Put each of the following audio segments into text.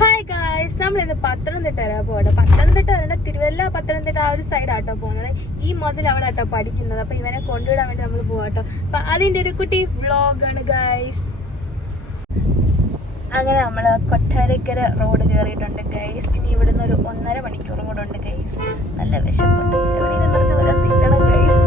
Hi guys നമ്മൾ ഇന്ന് പത്തനംതിട്ട വരാൻ പോകട്ടെ പത്തനംതിട്ട വരേണ്ട തിരുവല്ല പത്തനംതിട്ട ആ ഒരു സൈഡാട്ടോ പോകുന്നത് ഈ മുതൽ അവിടെ ആട്ടോ പഠിക്കുന്നത്. അപ്പൊ ഇവനെ കൊണ്ടുവിടാൻ വേണ്ടി നമ്മൾ പോകട്ടോ അപ്പൊ അതിന്റെ ഒരു കുട്ടി വ്ളോഗാണ് ഗായ്സ് അങ്ങനെ നമ്മൾ കൊട്ടാരക്കര റോഡ് കയറിയിട്ടുണ്ട് ഗൈസ് ഇനി ഇവിടുന്ന് ഒരു ഒന്നര മണിക്കൂറും കൂടെ ഉണ്ട് ഗൈസ് നല്ല വിശപ്പുണ്ട്. നിർത്തി വരാൻ തിന്നണം ഗൈസ്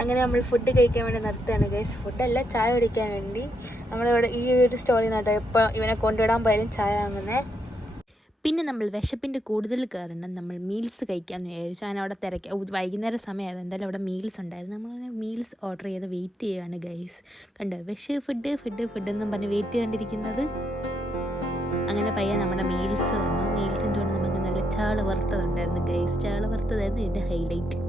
അങ്ങനെ നമ്മൾ ഫുഡ് കഴിക്കാൻ വേണ്ടി നിർത്തുകയാണ് ഗൈസ് ഫുഡല്ല ചായ കുടിക്കാൻ വേണ്ടി. നമ്മളിവിടെ ഈ ഒരു സ്റ്റോറിൽ കേട്ടോ എപ്പോൾ ഇവനെ കൊണ്ടുവിടാൻ പോയാലും ചായ വാങ്ങുന്നേ. പിന്നെ നമ്മൾ വിശപ്പിന്റെ കൂടുതൽ കാരണം നമ്മൾ മീൽസ് കഴിക്കാമെന്ന് വിചാരിച്ചു. ഞാൻ അവിടെ തിരക്കി. വൈകുന്നേരം സമയമായിരുന്നു. എന്തായാലും അവിടെ മീൽസ് ഉണ്ടായിരുന്നു. നമ്മൾ മീൽസ് ഓർഡർ ചെയ്ത് വെയിറ്റ് ചെയ്യുകയാണ് ഗൈസ് കണ്ടോ? വിഷ ഫുഡ് ഫുഡ് ഫുഡ് എന്നും പറഞ്ഞ് വെയിറ്റ് ചെയ്തുകൊണ്ടിരിക്കുന്നത് അങ്ങനെ പയ്യെ നമ്മുടെ മീൽസ് വന്നു. മീൽസിന്റെ കൂടെ നമുക്ക് നല്ല ചാൾ വറുത്തതുണ്ടായിരുന്നു ഗൈസ് ചാൾ വറുത്തതായിരുന്നു ഇതിന്റെ ഹൈലൈറ്റ്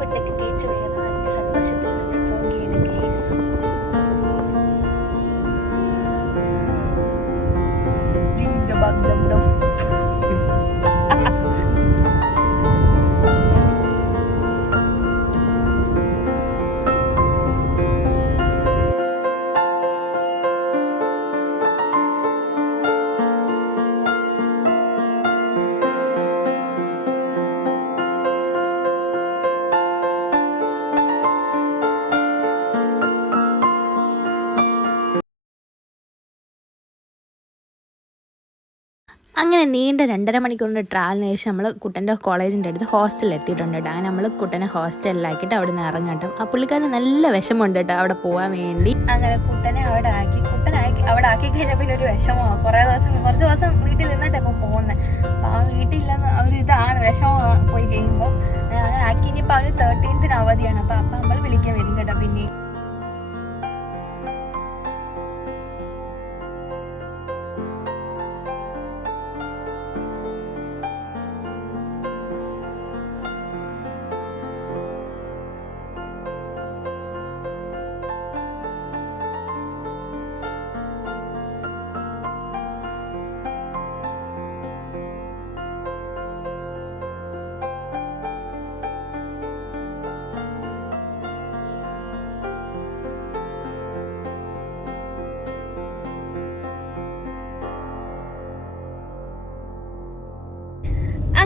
ഫുഡൊക്കെ കഴിച്ച് വരുന്ന നല്ല സന്തോഷത്തിൽ നമ്മൾ പോവുകയാണ് ഗൈസ് അങ്ങനെ നീണ്ട രണ്ടര മണിക്കൂറിന്റെ ട്രാവലിന് ശേഷം നമ്മൾ കുട്ടന്റെ കോളേജിന്റെ അടുത്ത് ഹോസ്റ്റലിൽ എത്തിയിട്ടുണ്ട് കേട്ടോ. അങ്ങനെ നമ്മൾ കുട്ടനെ ഹോസ്റ്റലിലാക്കിയിട്ട് അവിടെ നിന്ന് ഇറങ്ങട്ടോ ആ പുള്ളിക്കാരന് നല്ല വിഷമമുണ്ട് കേട്ടോ അവിടെ പോകാൻ വേണ്ടി. അങ്ങനെ കുട്ടനെ അവിടെ ആക്കി കുട്ടനാക്കി അവിടെ ആക്കി കഴിഞ്ഞാൽ പിന്നെ ഒരു വിഷമമാണ് കുറേ ദിവസം കുറച്ച് ദിവസം വീട്ടിൽ നിന്നിട്ട് ഇപ്പോൾ പോകുന്നത് അപ്പം ആ വീട്ടിലില്ലെന്ന് ഒരു ഇതാണ് വിഷമം പോയി കഴിയുമ്പോൾ അങ്ങനെ ആക്കി. ഇനിയിപ്പോൾ അവർ തേർട്ടീൻത്തിന് അവധിയാണ്. അപ്പം അപ്പം നമ്മൾ വിളിക്കാൻ വരും കേട്ടോ പിന്നെ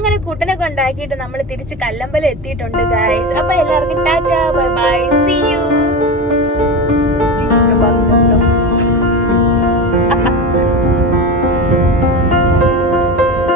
അങ്ങനെ കുട്ടനൊക്കെ ഉണ്ടാക്കിയിട്ട് നമ്മൾ തിരിച്ച് കല്ലമ്പലം എത്തിയിട്ടുണ്ട് അപ്പൊ എല്ലാവർക്കും ടാറ്റാ ബൈ ബൈ. സീ